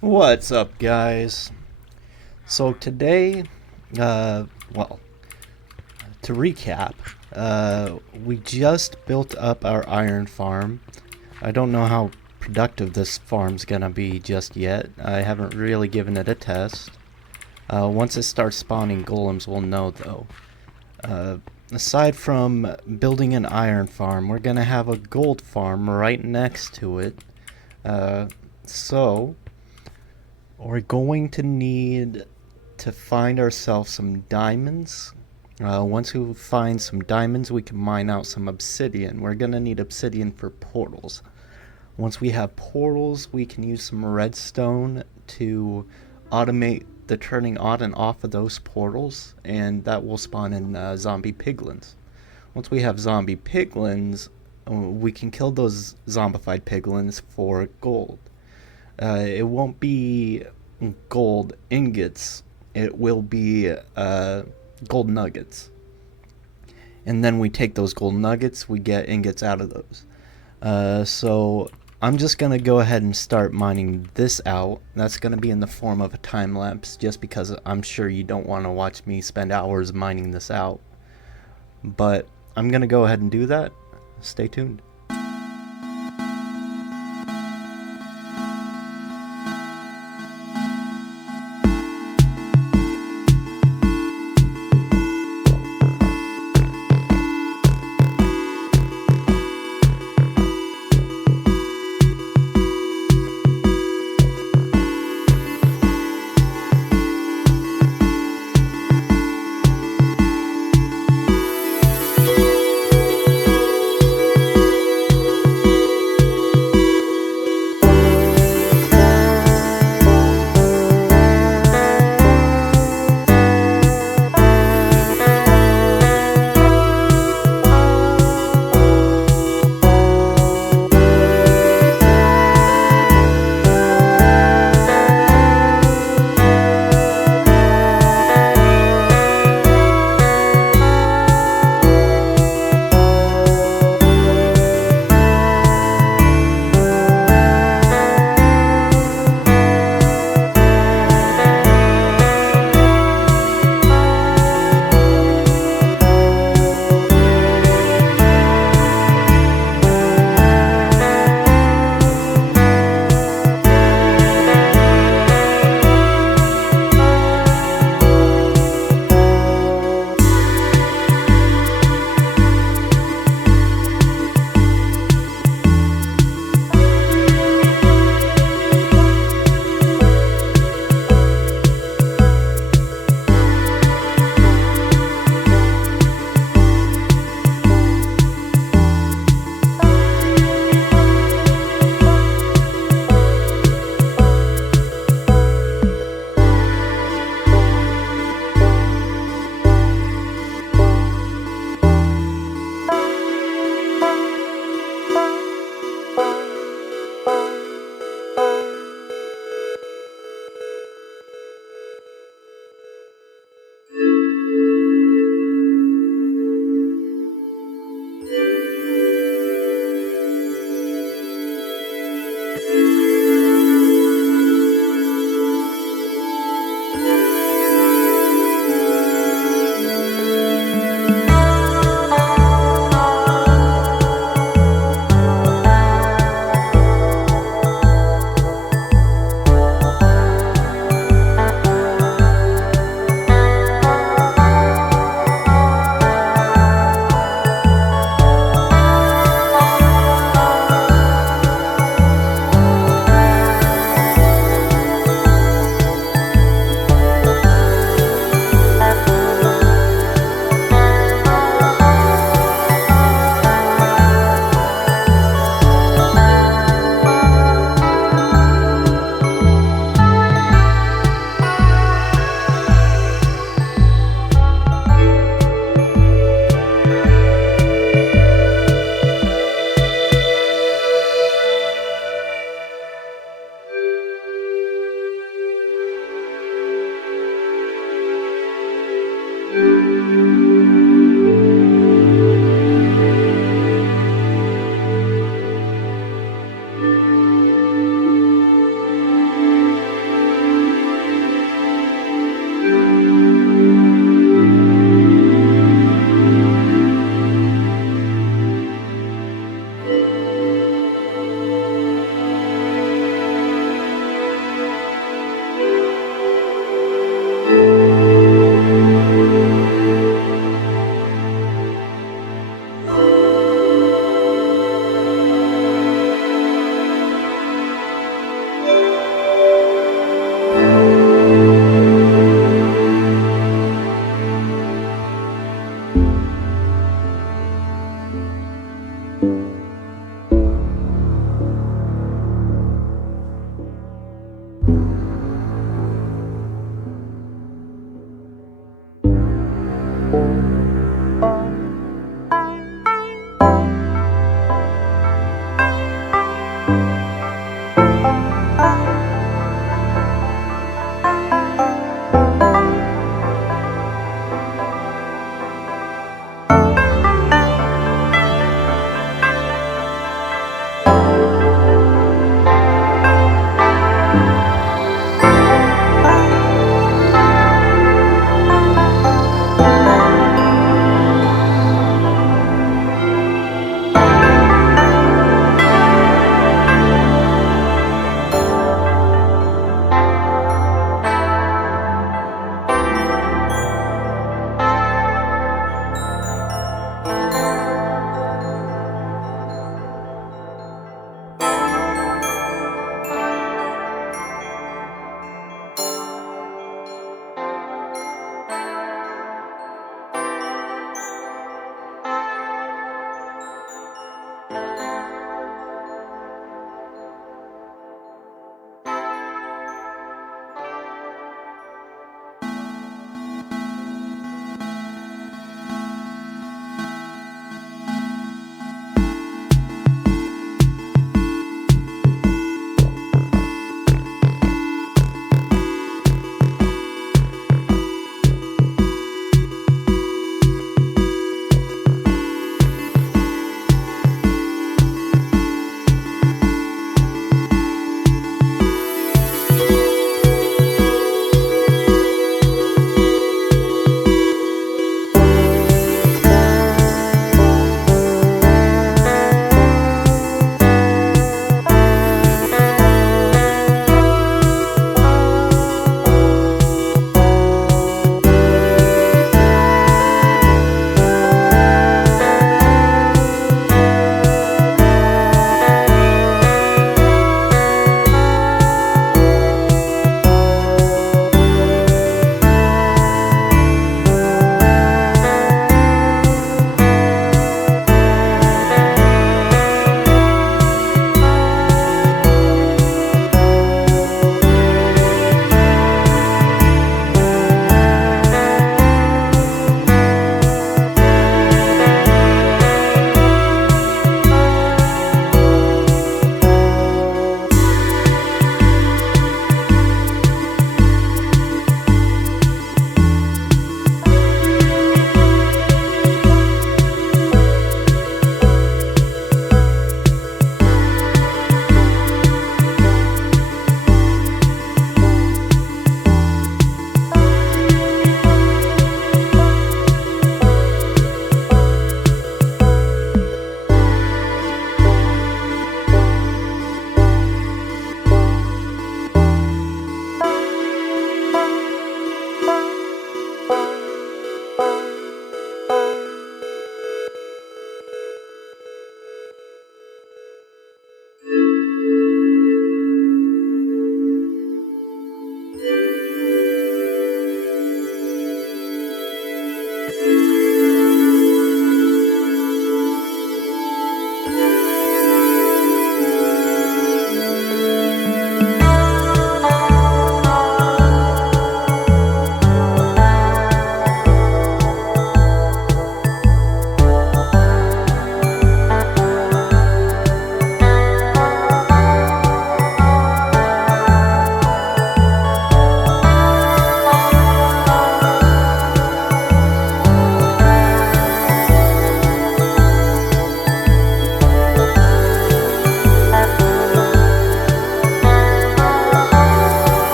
What's up, guys? So today, well, to recap, we just built up our iron farm. I don't know how productive this farm's gonna be just yet. I haven't really given it a test. Once it starts spawning golems, we'll know though. Aside from building an iron farm, we're gonna have a gold farm right next to it. Uh, so, we're going to need to find ourselves some diamonds. Once we find some diamonds, we can mine out some obsidian. We're going to need obsidian for portals. Once we have portals, we can use some redstone to automate the turning on and off of those portals, and that will spawn in zombie piglins. Once we have zombie piglins, we can kill those zombified piglins for gold. It won't be gold ingots, it will be gold nuggets. And then we take those gold nuggets, we get ingots out of those. So I'm just going to go ahead and start mining this out. That's going to be in the form of a time lapse, just because I'm sure you don't want to watch me spend hours mining this out. But I'm going to go ahead and do that. Stay tuned.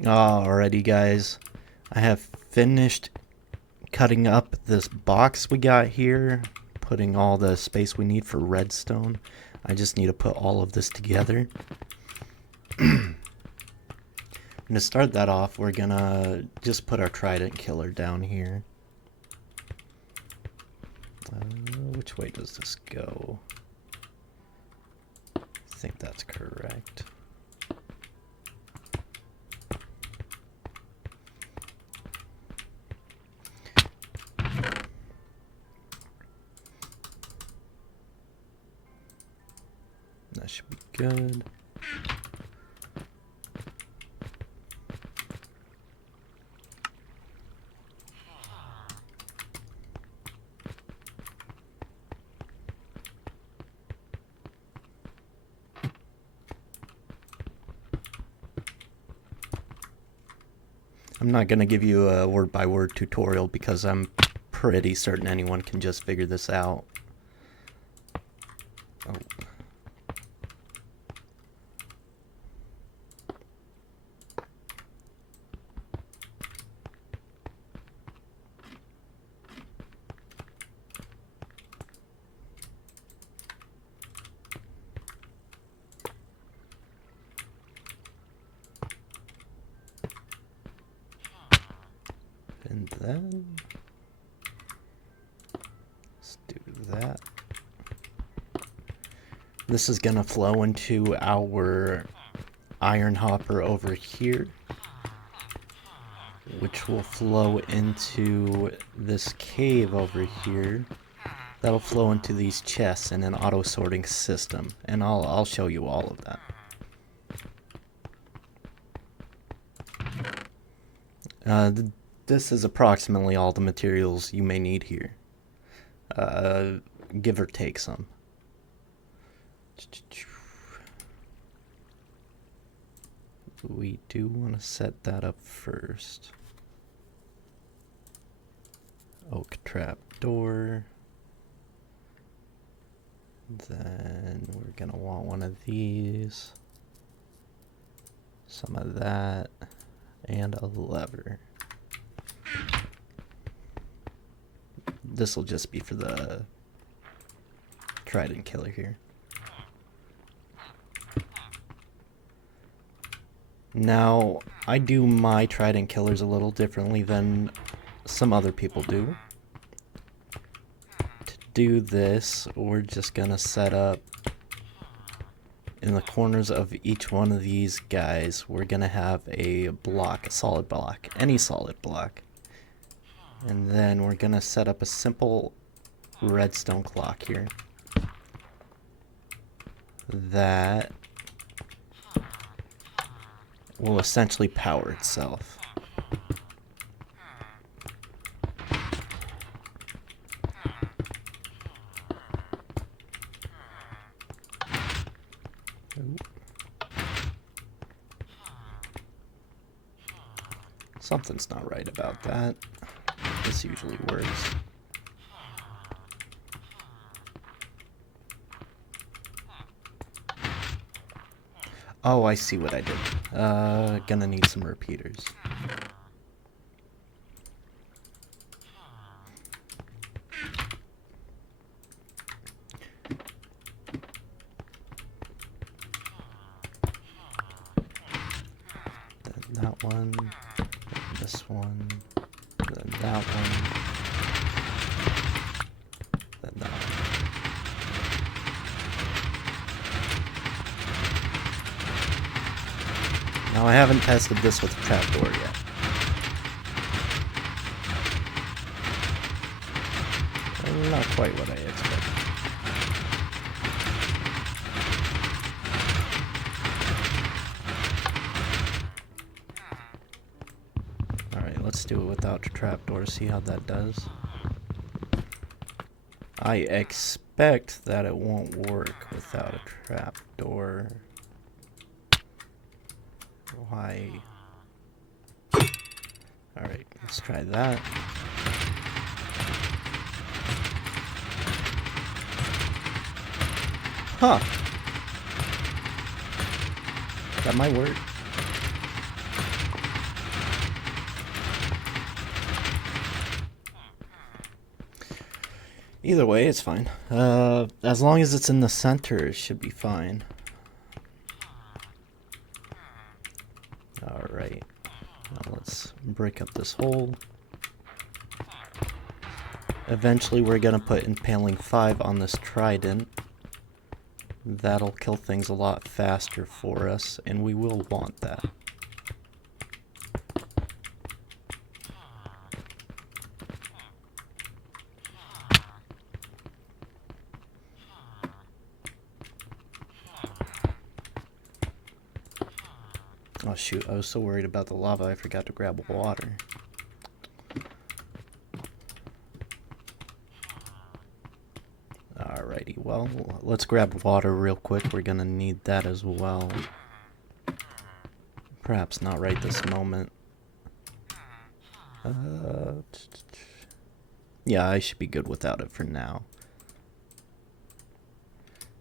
Alrighty, guys. I have finished cutting up this box we got here, putting all the space we need for redstone. I just need to put all of this together. And to start that off, we're gonna just put our trident killer down here. Which way does this go? I think that's correct. That should be good. I'm not going to give you a word-by-word tutorial because I'm pretty certain anyone can just figure this out. Oh. And then let's do that. This is gonna flow into our iron hopper over here, which will flow into this cave over here. That'll flow into these chests in an auto sorting system, and I'll show you all of that. This is approximately all the materials you may need here, give or take some. We do want to set that up first. Oak trap door. Then we're gonna want one of these, some of that, and a lever. This will just be for the trident killer here. Now, I do my trident killers a little differently than some other people do. To do this, we're just gonna set up in the corners of each one of these guys, we're gonna have a block, a solid block, any solid block. And then we're gonna set up a simple redstone clock here that will essentially power itself. Something's not right about that. This usually works. Oh, I see what I did. Gonna need some repeaters. Then that one, this one, then that one, then that one. Now I haven't tested this with a trapdoor yet. Not quite what I expected. Alright, let's do it without a trapdoor, see how that does. I expect that it won't work without a trapdoor. Why? Alright, let's try that. Huh. That might work. Either way, it's fine. As long as it's in the center, it should be fine. Alright. Now let's break up this hole. Eventually we're gonna put Impaling 5 on this trident. That'll kill things a lot faster for us, and we will want that. Oh shoot, I was so worried about the lava I forgot to grab water. Alrighty, well, let's grab water real quick. We're gonna need that as well. Perhaps not right this moment. Yeah, I should be good without it for now.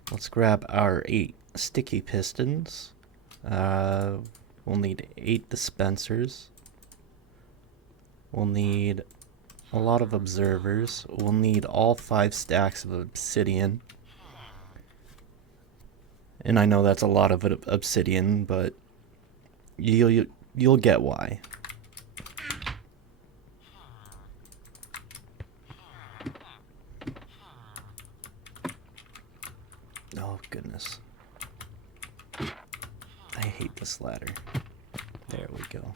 Let's grab our 8 sticky pistons. We'll need 8 dispensers. We'll need a lot of observers. We'll need all 5 stacks of obsidian. And I know that's a lot of obsidian, but you'll get why. Oh goodness. I hate this ladder. There we go.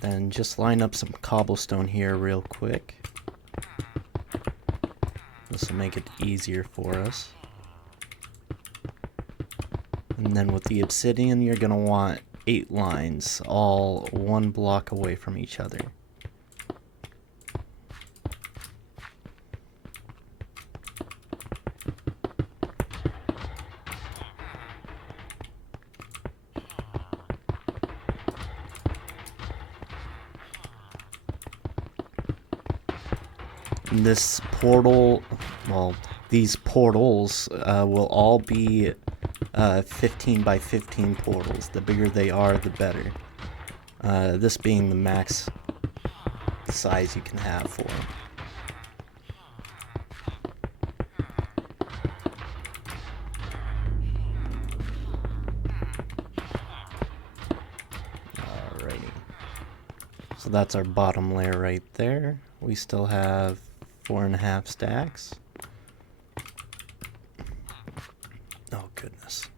Then just line up some cobblestone here real quick. This will make it easier for us. And then with the obsidian, you're gonna want 8 lines, all 1 block away from each other. This portal, well, these portals will all be 15 by 15 portals. The bigger they are, the better. This being the max size you can have for them. Alrighty. So that's our bottom layer right there. We still have 4.5 stacks. Oh goodness.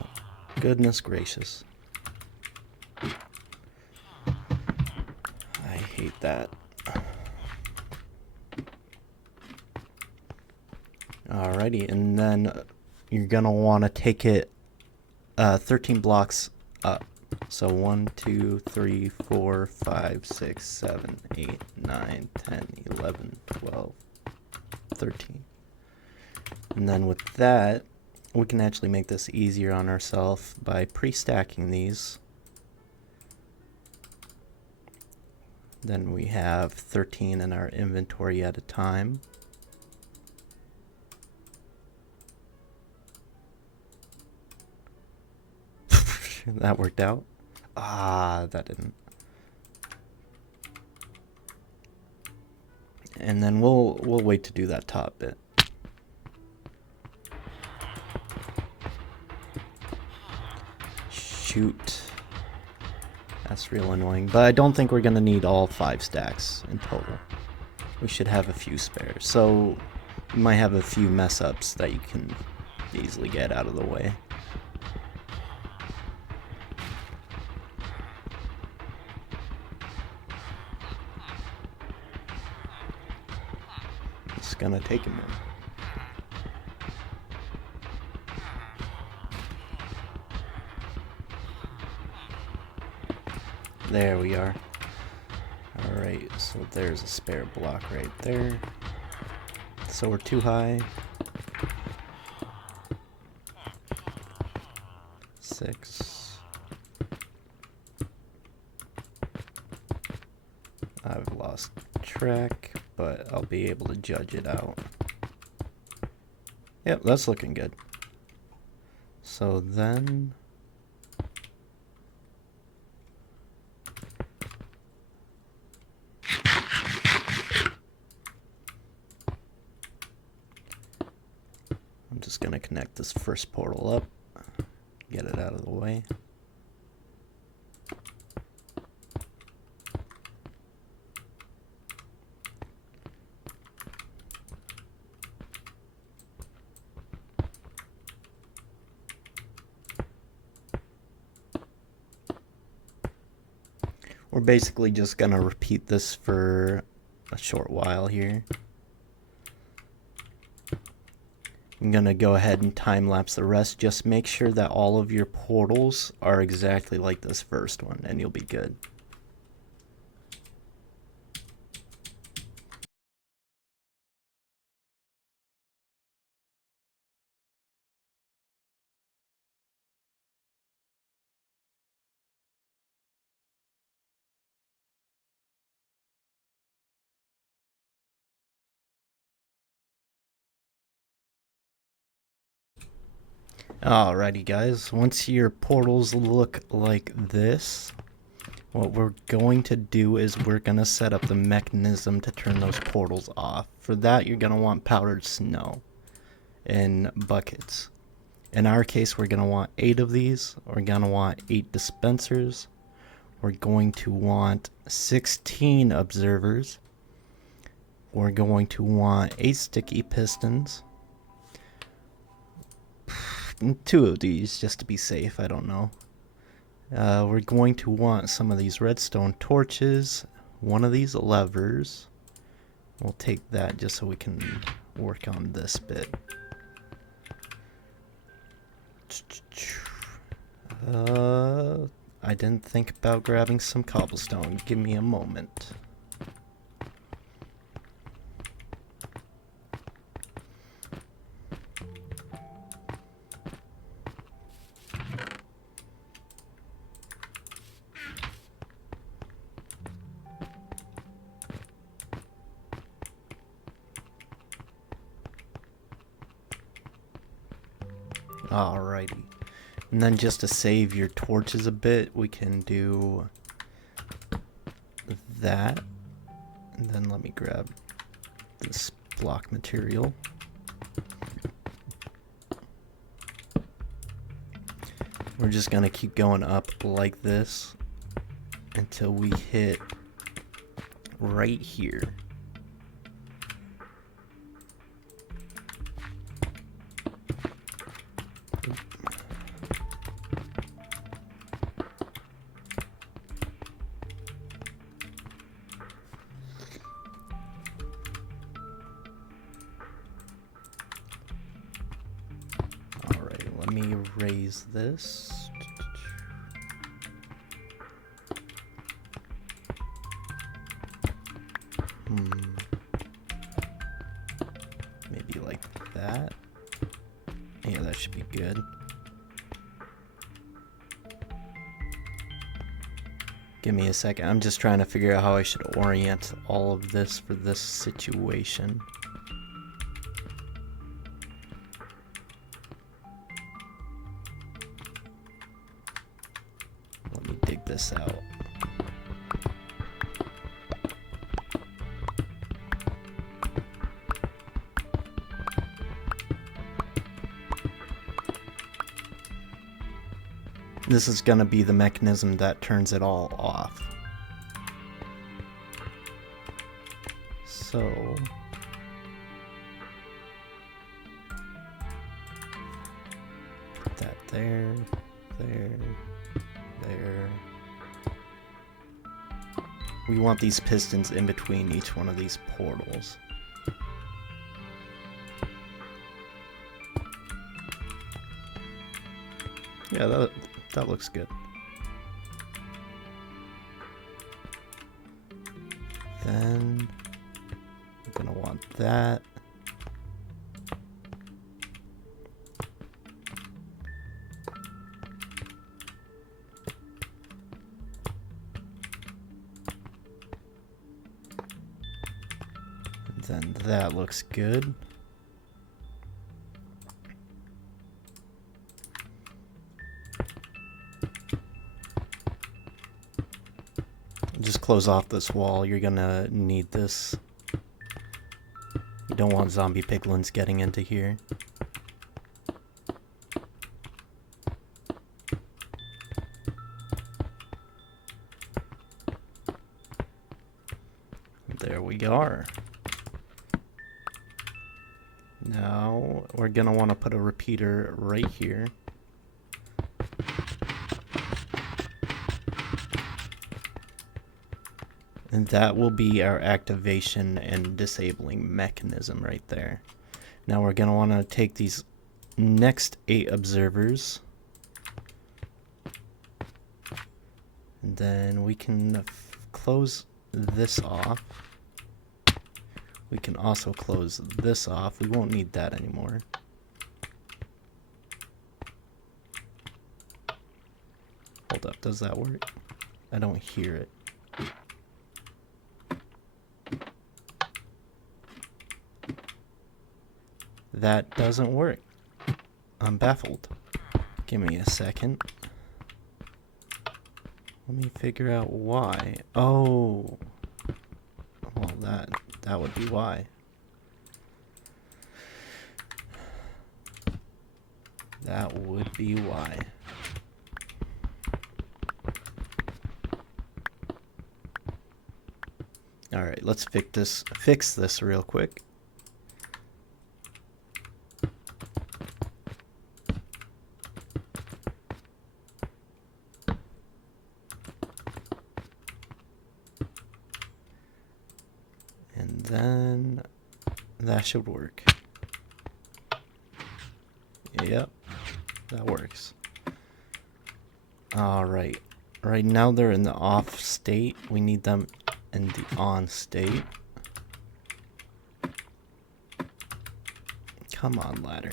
Oh, goodness gracious. I hate that. Alrighty, and then you're gonna want to take it 13 blocks up. So 1, 2, 3, 4, 5, 6, 7, 8, 9, 10, 11, 12, 13. And then with that, we can actually make this easier on ourselves by pre-stacking these. Then we have 13 in our inventory at a time. That worked out. Ah, that didn't. And then we'll wait to do that top bit. Shoot. That's real annoying. But I don't think we're gonna need all 5 stacks in total. We should have a few spares. So you might have a few mess ups that you can easily get out of the way. It's gonna take a minute. There we are. Alright, so there's a spare block right there. So we're too high. 6. I've lost track, but I'll be able to judge it out. Yep, that's looking good. So then I'm just gonna connect this first portal up, get it out of the way. We're basically just gonna repeat this for a short while here. I'm gonna go ahead and time lapse the rest. Just make sure that all of your portals are exactly like this first one and you'll be good. Alrighty guys, once your portals look like this, what we're going to do is we're going to set up the mechanism to turn those portals off. For that, you're going to want powdered snow in buckets. In our case, we're going to want 8 of these. We're going to want 8 dispensers. We're going to want 16 observers. We're going to want 8 sticky pistons. 2 of these just to be safe, I don't know. We're going to want some of these redstone torches, 1 of these levers. We'll take that just so we can work on this bit. I didn't think about grabbing some cobblestone. Give me a moment. Alrighty. And then just to save your torches a bit, we can do that. And then let me grab this block material. We're just gonna keep going up like this until we hit right here. Let me raise this. Maybe like that. Yeah, that should be good. Give me a second. I'm just trying to figure out how I should orient all of this for this situation. Let me dig this out. This is gonna be the mechanism that turns it all off. So put that there, there, there. We want these pistons in between each one of these portals. Yeah, that looks good. Then I'm gonna want that. And then that looks good. Just close off this wall. You're gonna need this. You don't want zombie piglins getting into here. There we are. Now we're gonna want to put a repeater right here. And that will be our activation and disabling mechanism right there. Now we're gonna want to take these next 8 observers. And then we can close this off. We can also close this off. We won't need that anymore. Hold up, does that work? I don't hear it. That doesn't work. I'm baffled. Give me a second. Let me figure out why. Oh. Well, that would be why. That would be why. All right, let's fix this real quick. And then that should work. Yep, that works. All right. Right now they're in the off state. We need them in the on state. Come on, ladder.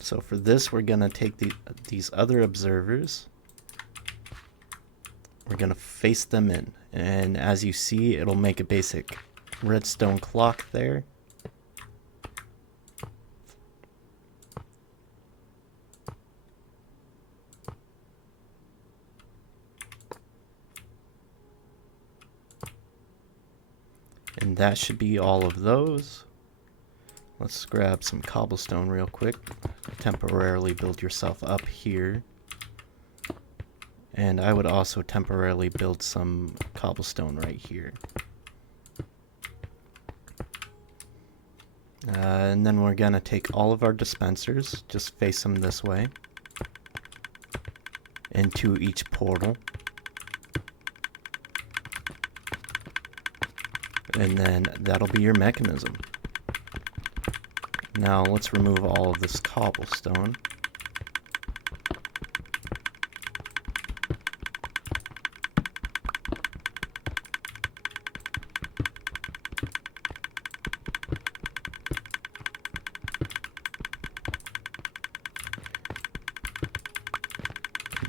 So for this, we're gonna take these other observers. We're gonna face them in, and as you see, it'll make a basic redstone clock there. And that should be all of those. Let's grab some cobblestone real quick. Temporarily build yourself up here. And I would also temporarily build some cobblestone right here. And then we're gonna take all of our dispensers, just face them this way, into each portal. And then that'll be your mechanism. Now let's remove all of this cobblestone.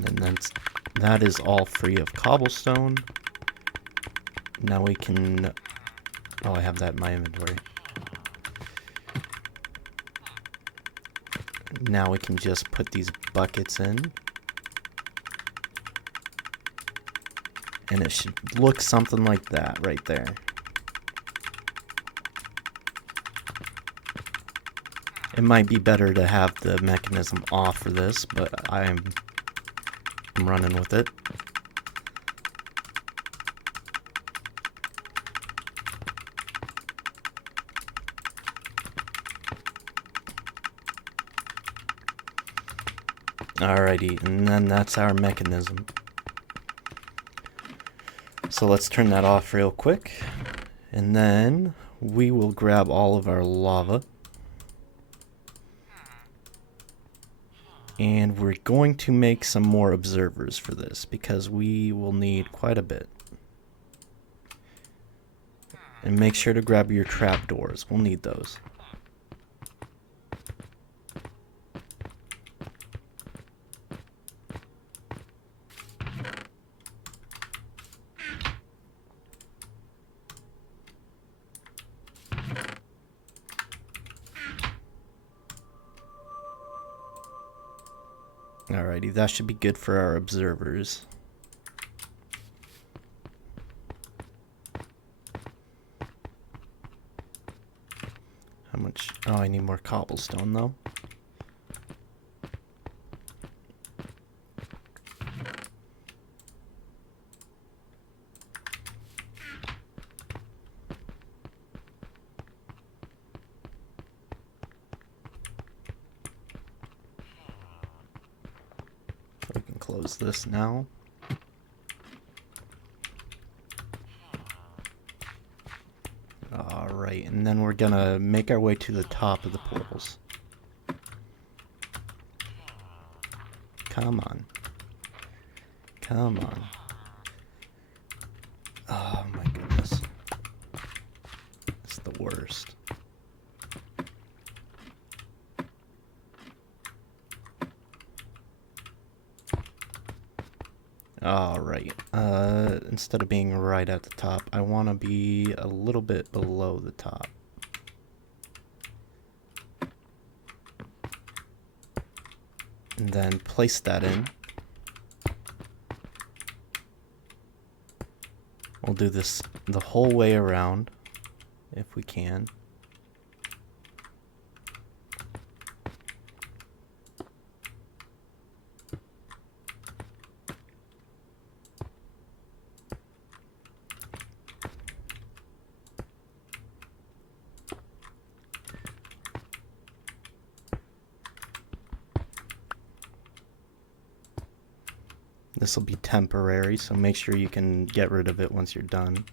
And then that is all free of cobblestone. Now we can... Oh, I have that in my inventory. Now we can just put these buckets in. And it should look something like that right there. It might be better to have the mechanism off for this, but I'm running with it. Alrighty, and then that's our mechanism. So let's turn that off real quick. And then we will grab all of our lava. And we're going to make some more observers for this, because we will need quite a bit. And make sure to grab your trapdoors. We'll need those. Alrighty, that should be good for our observers. How much? Oh, I need more cobblestone though. close this now. Alright, and then we're gonna make our way to the top of the poles. Come on. Come on. Oh my goodness. It's the worst. Alright, instead of being right at the top, I want to be a little bit below the top. And then place that in. We'll do this the whole way around, if we can. This will be temporary, so make sure you can get rid of it once you're done.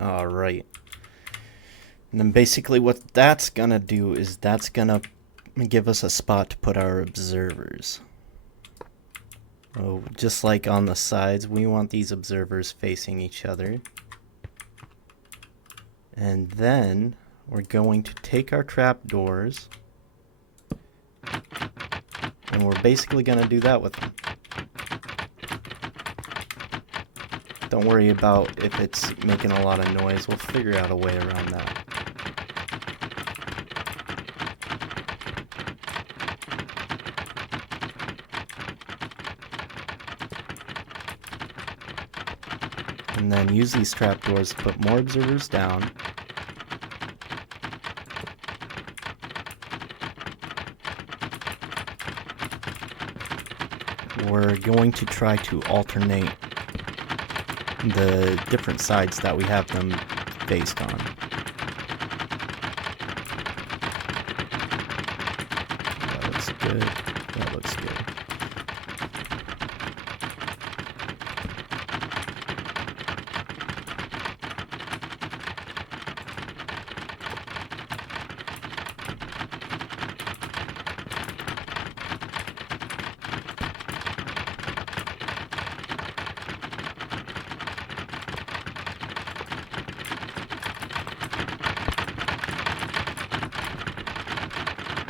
Alright. And then basically what that's gonna do is that's gonna give us a spot to put our observers. Oh, just like on the sides, we want these observers facing each other. And then we're going to take our trapdoors, and we're basically going to do that with them. Don't worry about if it's making a lot of noise. We'll figure out a way around that. And then use these trapdoors to put more observers down. We're going to try to alternate the different sides that we have them faced on. That looks good. That looks good.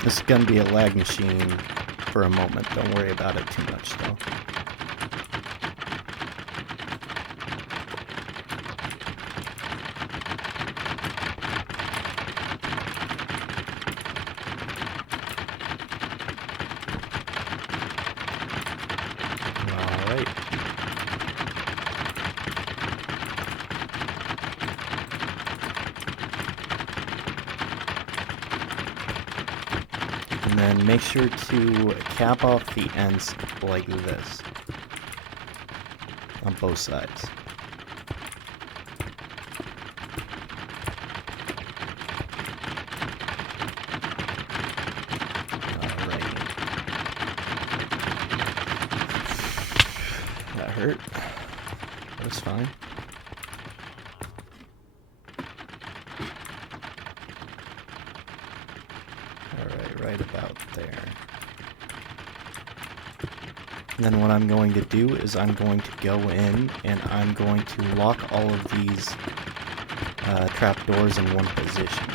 This is going to be a lag machine for a moment. Don't worry about it too much, though. All right. And then make sure to cap off the ends like this on both sides. Alright. That hurt. That was fine. Right about there. And then what I'm going to do is I'm going to go in and I'm going to lock all of these trapdoors in one position.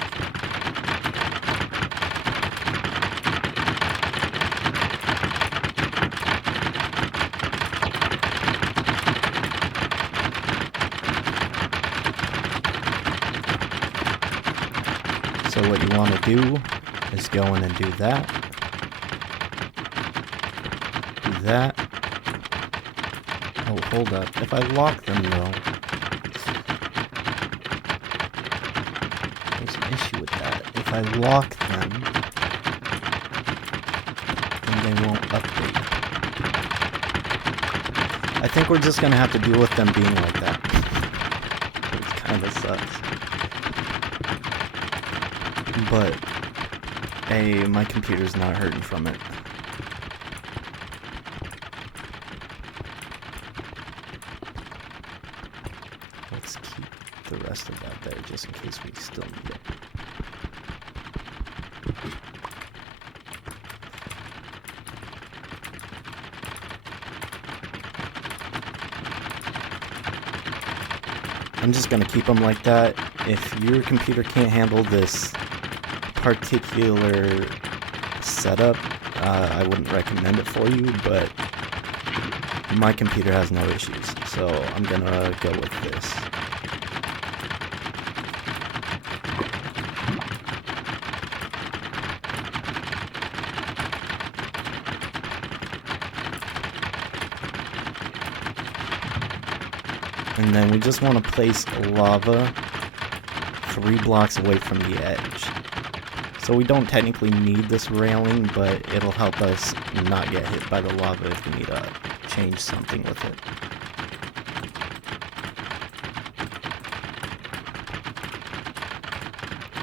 So what you want to do is go in and do that. Do that. Oh, hold up. If I lock them, though, there's an issue with that. If I lock them, then they won't update. I think we're just going to have to deal with them being like that. It's kind That sucks. But hey, my computer's not hurting from it. Let's keep the rest of that there just in case we still need it. I'm just gonna keep them like that. If your computer can't handle this particular setup, I wouldn't recommend it for you, but my computer has no issues, so I'm gonna go with this. And then we just want to place lava 3 blocks away from the edge. So we don't technically need this railing, but it'll help us not get hit by the lava if we need to change something with it.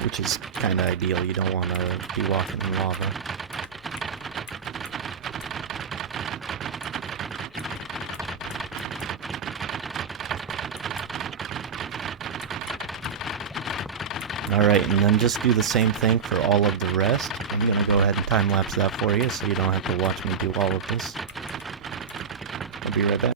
Which is kind of ideal, you don't want to be walking in lava. Alright, and then just do the same thing for all of the rest. I'm going to go ahead and time-lapse that for you so you don't have to watch me do all of this. I'll be right back.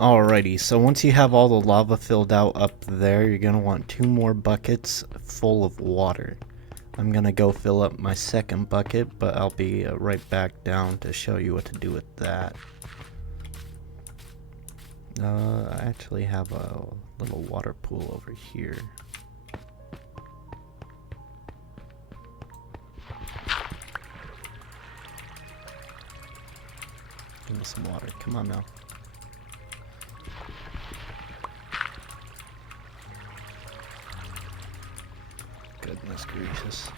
Alrighty, so once you have all the lava filled out up there, you're going to want 2 more buckets full of water. I'm going to go fill up my second bucket, but I'll be right back down to show you what to do with that. I actually have a little water pool over here. Give me some water, come on now. Goodness gracious.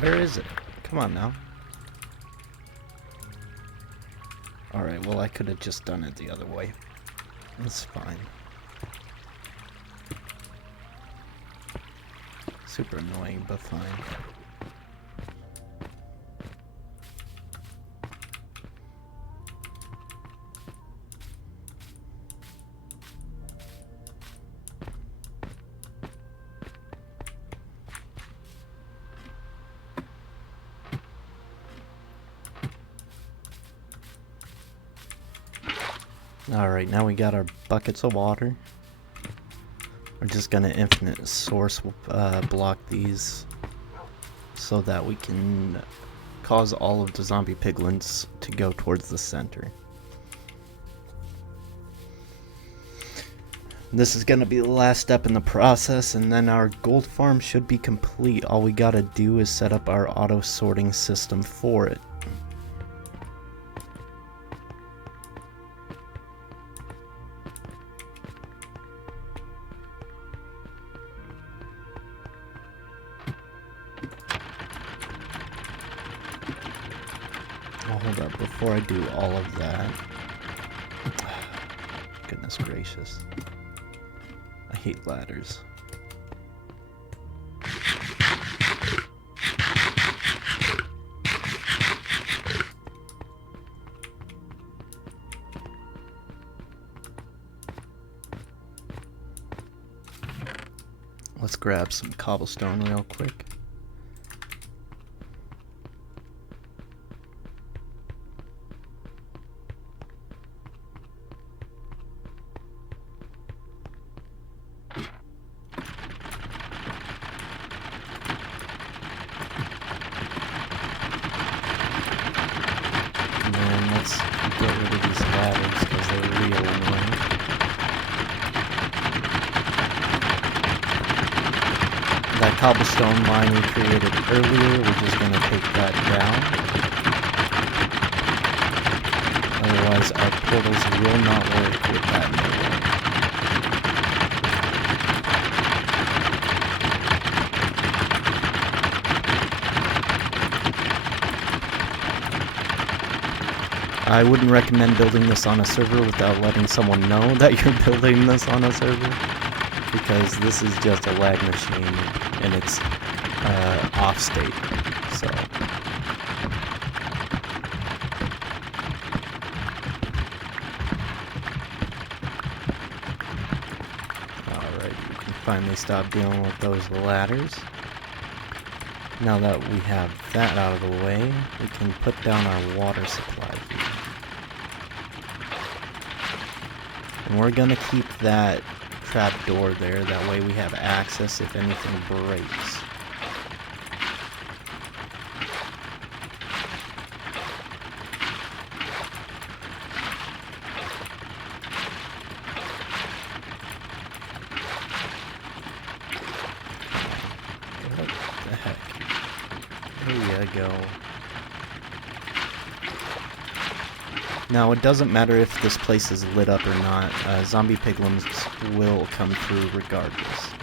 Where is it? Come on now. Alright, well I could have just done it the other way. That's fine. Super annoying, but fine. Alright, now we got our buckets of water. We're just gonna infinite source block these so that we can cause all of the zombie piglins to go towards the center. This is gonna be the last step in the process, and then our gold farm should be complete. All we gotta do is set up our auto sorting system for it. Hold up, before I do all of that. Goodness gracious. I hate ladders. grab some cobblestone real quick. And then let's get rid of these ladders because they're real annoying. That cobblestone line we created earlier, we're just going to take that down. Otherwise, our portals will not work with that no way. I wouldn't recommend building this on a server without letting someone know that you're building this on a server, because this is just a lag machine and it's off state. So alright, we can finally stop dealing with those ladders. Now that we have that out of the way, we can put down our water supply here. And we're gonna keep that trap door there, that way we have access if anything breaks. What the heck? There you go. Now, it doesn't matter if this place is lit up or not. Zombie piglins will come through regardless.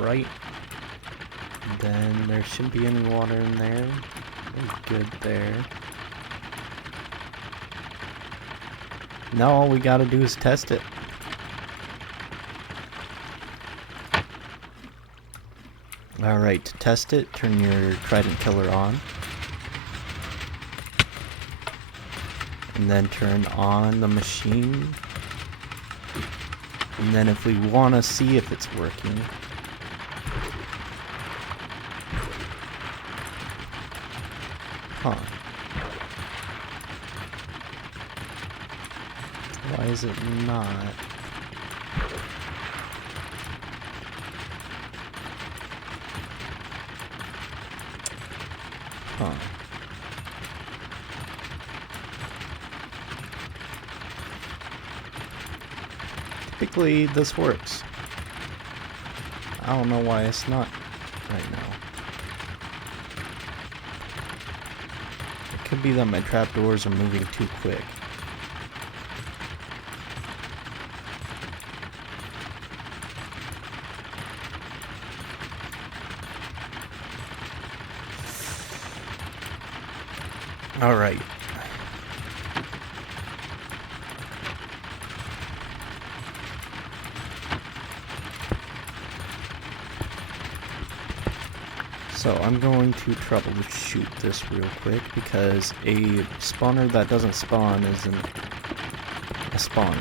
Alright, then there shouldn't be any water in there. We're good there. Now all we gotta do is test it. Alright, to test it, turn your Trident Killer on. And then turn on the machine. And then if we want to see if it's working, why is it not? Typically, this works. I don't know why it's not right now. It could be that my trapdoors are moving too quick. All right. So I'm going to troubleshoot this real quick because a spawner that doesn't spawn isn't a spawner.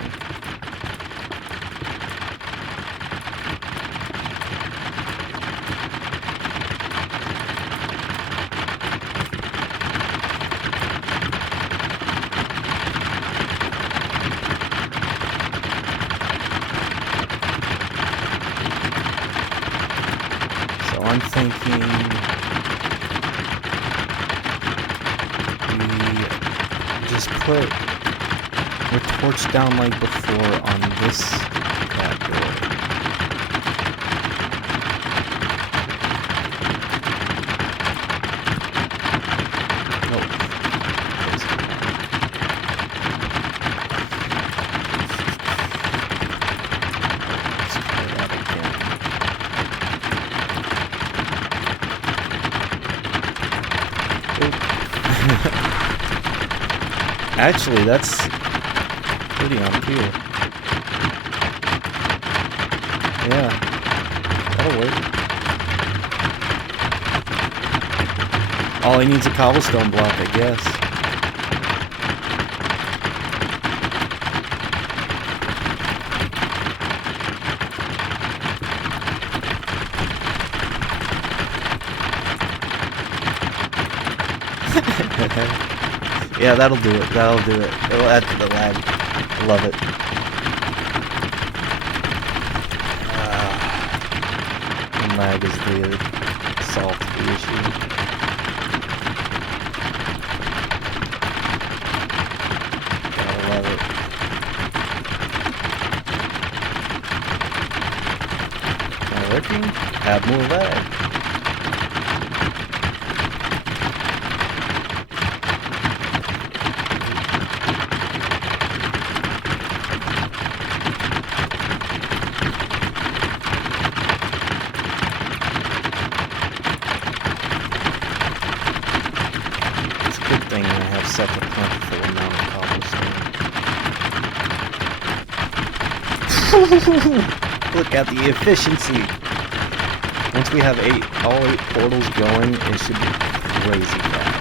So I'm thinking we just put the torch down like before on this trapdoor. Actually, that's pretty on cue. Yeah, that'll work. All he needs a cobblestone block, I guess. Yeah, that'll do it. That'll do it. It'll add to the lag. I love it. And lag is the solve to the issue. Gotta love it. Not working? Add more lag. Thing I have such a plentiful amount of cobblestone. Look at the efficiency. Once we have all 8 portals going, it should be crazy fast.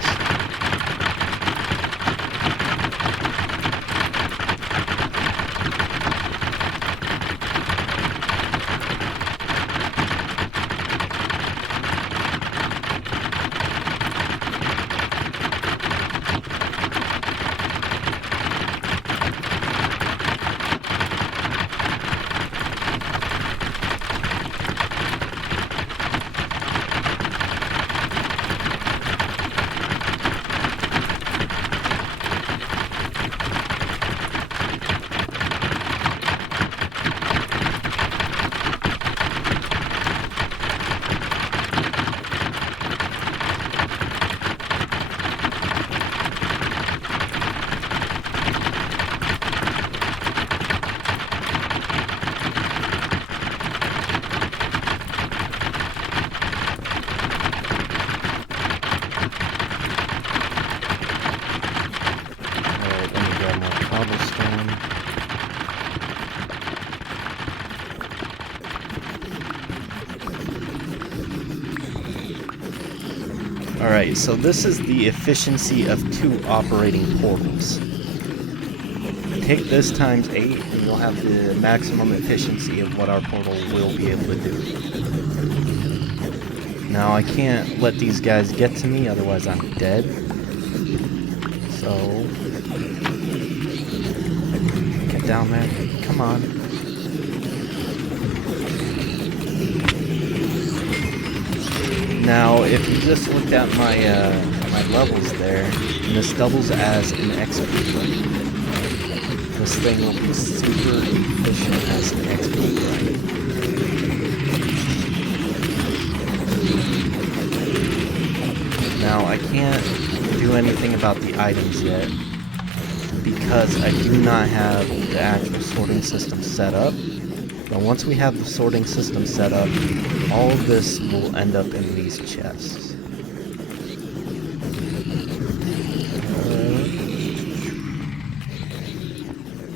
Alright, so this is the efficiency of 2 operating portals. Take this times 8 and you'll have the maximum efficiency of what our portal will be able to do. Now I can't let these guys get to me, otherwise I'm dead. So... get down there. Come on. Now, if you just looked at my my levels there, and this doubles as an XP grind. This thing will be super efficient as an XP grind. Now, I can't do anything about the items yet, because I do not have the actual sorting system set up. But once we have the sorting system set up, all of this will end up in these chests.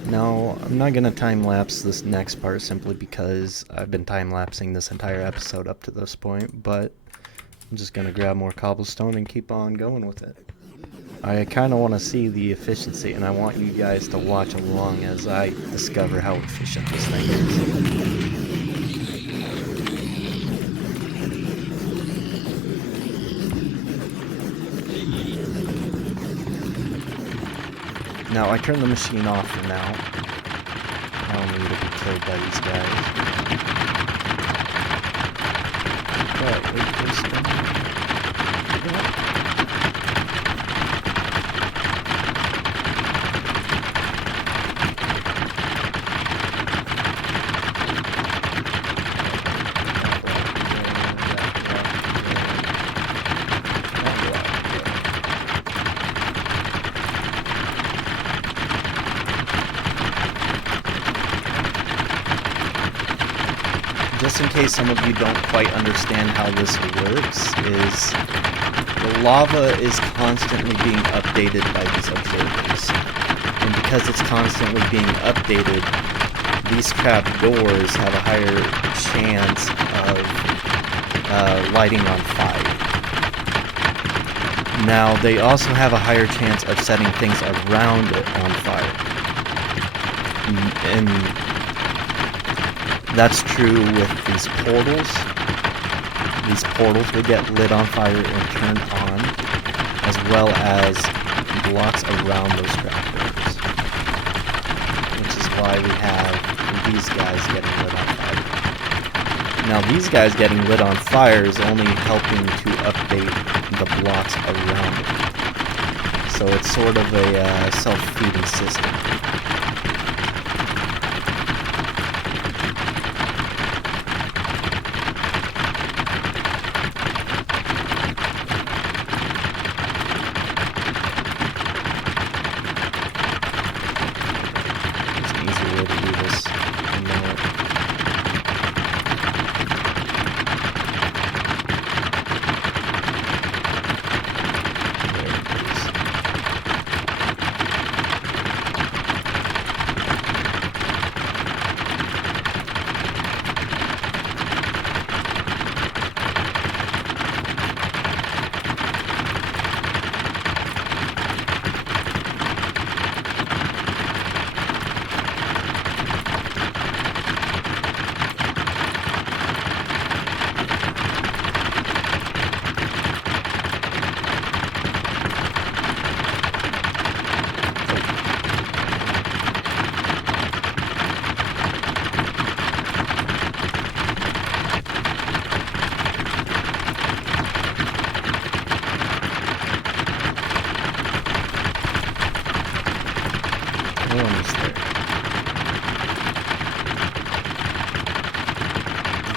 Now, I'm not going to time-lapse this next part simply because I've been time-lapsing this entire episode up to this point, but I'm just going to grab more cobblestone and keep on going with it. I kind of want to see the efficiency, and I want you guys to watch along as I discover how efficient this thing is. Now, I turned the machine off for now. I don't need to be killed by these guys. But, wait for a second. Just in case some of you don't quite understand how this works, is the lava is constantly being updated by these observers. And because it's constantly being updated, these trap doors have a higher chance of lighting on fire. Now, they also have a higher chance of setting things around it on fire. And that's true with these portals. These portals will get lit on fire and turned on, as well as blocks around those trapdoors. Which is why we have these guys getting lit on fire. Now, these guys getting lit on fire is only helping to update the blocks around it. So it's sort of a self-feeding system.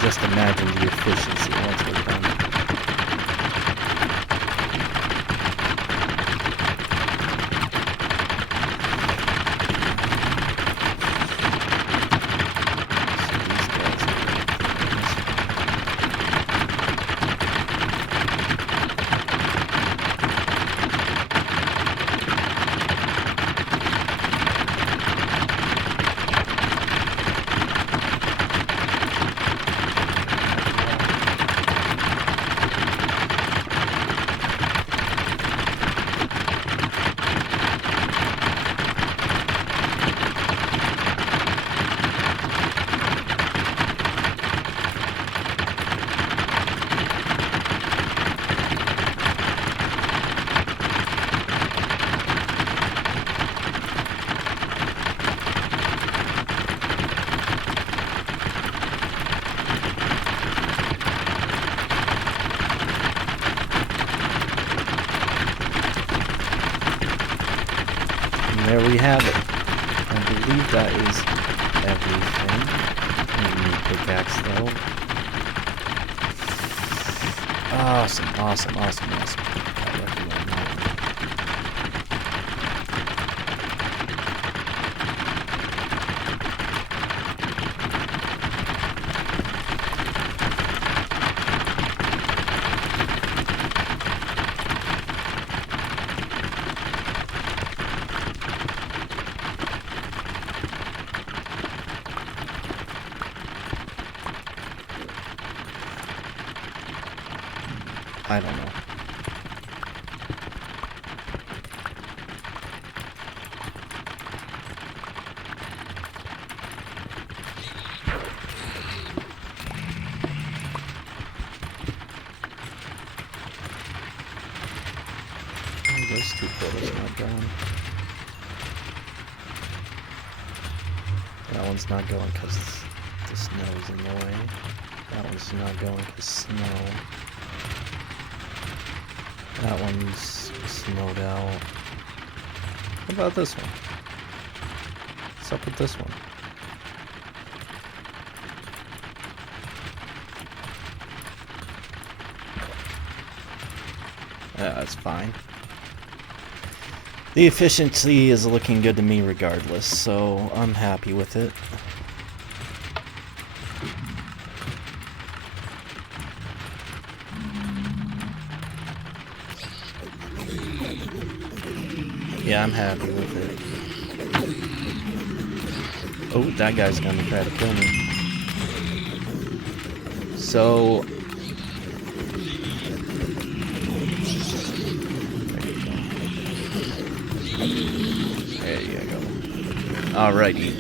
Just imagine the efficiency once we're done. There we have it. I believe that is everything. New pickaxe though. Awesome. I recommend that. I don't know. Those two portals are not going. That one's not going because the snow is in the way. That one's not going because snow. That one's snowed out. What about this one? What's up with this one? Yeah, that's fine. The efficiency is looking good to me regardless, so I'm happy with it. Yeah, I'm happy with it. Oh, that guy's gonna try to kill me. So... There you go. Alrighty.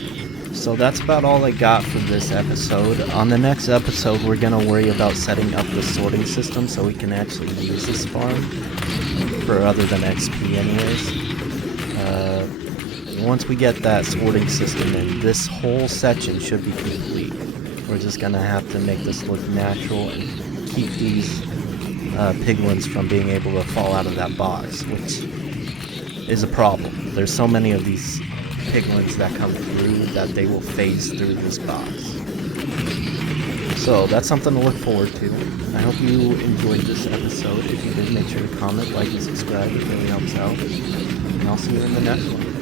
So that's about all I got for this episode. On the next episode, we're gonna worry about setting up the sorting system so we can actually use this farm for other than XP anyways. Once we get that sorting system in, this whole section should be complete. We're just gonna have to make this look natural and keep these piglins from being able to fall out of that box, which is a problem. There's so many of these piglins that come through that they will phase through this box. So that's something to look forward to. I hope you enjoyed this episode. If you did, make sure to comment, like, and subscribe. It really helps out. And I'll see you in the next one.